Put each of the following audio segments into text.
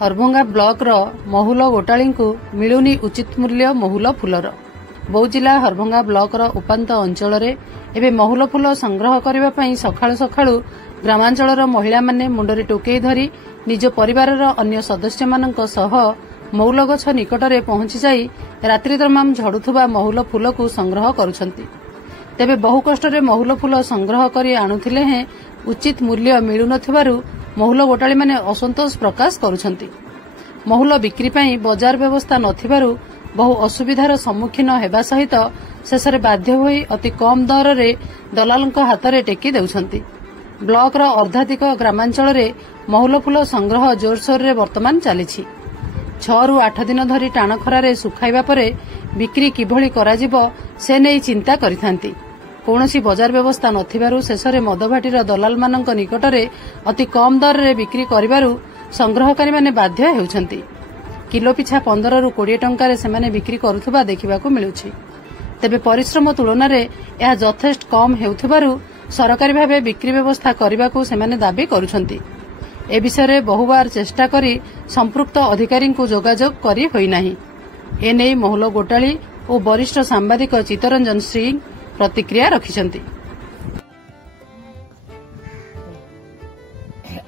Harbhanga block रो महुल गोटाली मिलुनी उचित मूल्य महुल फूलर। बौद्ध जिला हरभंगा ब्लॉक रो उपांत अंचल एवं महुल फूल संग्रह करने सकाळु सकाळु ग्रामांचल महिला माने मुंडरे टोकई धरी निज परिवार अन्य सदस्य मानक सह महुल गछ निकटरे पहुंची जाई रात्रि तमाम झड़ुथुबा महुल फूल को संग्रह करुछंती। तेबे बहु कष्टरे महुल फूल संग्रह करी आणुथिले हैं उचित मूल्य मिलुनथिबारु महुल गोटाली माने असंतोष प्रकाश करुछंती। महुल बिक्री पई बाजार व्यवस्था नथिबारु बहु असुविधार सम्मुखीन हेबा सहित शेषरे बाध्य होई अति कम दर रे दलालक हातरे टेकी देउछंती। ब्लॉक रो अर्धाधिक ग्रामांचल रे महुल फूल संग्रह जोरसोर रे वर्तमान चलीछि। 6 रु 8 दिन धरी टाण खरारे सुखाइबा परे बिक्री किभଳି कराजिबो से नै चिंता करिथांती। कौनसी बाजार व्यवस्था नथिबारु शेषरे मदभाटीर दलाल मानक निकटरे अति कम दर रे बिक्री करिबारु संग्रहकारी माने बाध्य हेउछंती। किलो पिछा 15 रु 20 टंका सेमाने बिक्री करुथुबा देखिबाकू मिलुछि। तेबे परिश्रम तुलन रे यह यथेष्ट कम हेउथुबारु सरकारी भावे बिक्री व्यवस्था करिबाकू सेमाने दाबी करुछंती। ए विषय बहुबार चेष्टा करी संपृक्त अधिकारी को जोगाजोग करी होई नाही। एने महुल गोटाली और वरिष्ठ सांबादिक चित्तरंजन सिंह प्रतिक्रिया रखिछंती।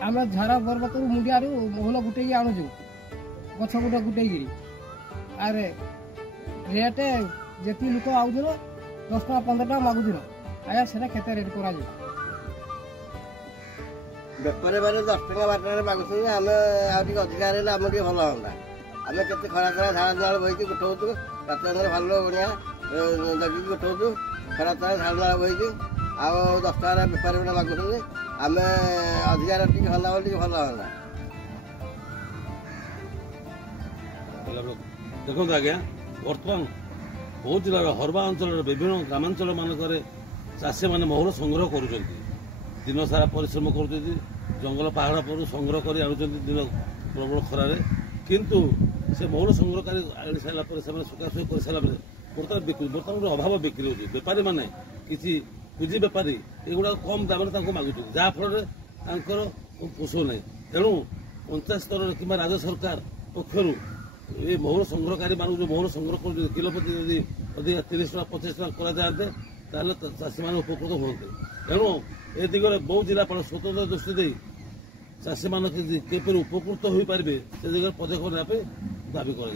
आमे झरा पर्वत मुंडिया महुल गुटे आणुछु गछ गुटे गुटे अरे रेट जेती लोक आउदिन 10 टका 15 टका मागुदिन आया सेटा केते रेट करा जे बेपारी माने 10 टका 12 टका मागुछन आमे आउटी अधिकार हेला आमे के भलो होला। आमे केते खरा खरा झाड़ झाड़ बहिकी गुठौतु रात अंदर भालो बनिया लगी गुठौतु खरा खरा झाड़ झाड़ बहिकी आ 10 टका बेपारी माने मागुछन आमे अधिकार टिक होला बोली भलो होला। देखो आज्ञा बर्तमान बौद्ध जिलार हरबा अंचल विभिन्न ग्रामांचल मानक चाषी मैंने महुल संग्रह कर दिन सारा परिश्रम कर जंगल पहाड़ पर संग्रह कर दिन प्रबल खरारे किंतु से महुल संग्रहकारी आनी सारापर से सुखासुखी कर सारा बर्तमान अभाव बिक्री होती बेपारी मैंने किसी पुंजी बेपारी एगुड़ा कम दाम मागुच जहाँफल पोषो ना तेणु पंचायत स्तर कि राज्य सरकार पक्षर ये महुल संग्रहकारी मान जो महुल संग्रह कर किलो प्रति यदि अधिक 30 टका 25 टका करा जाते चाषी मैंने उपकृत हमें। तेणु ए दिगरे बौद्ध जिलापाल स्वतंत्र दृष्टि दे चाषी मान किपर उपकृत हो पारे से दिगरे पदक्षेप ना दाबी कर।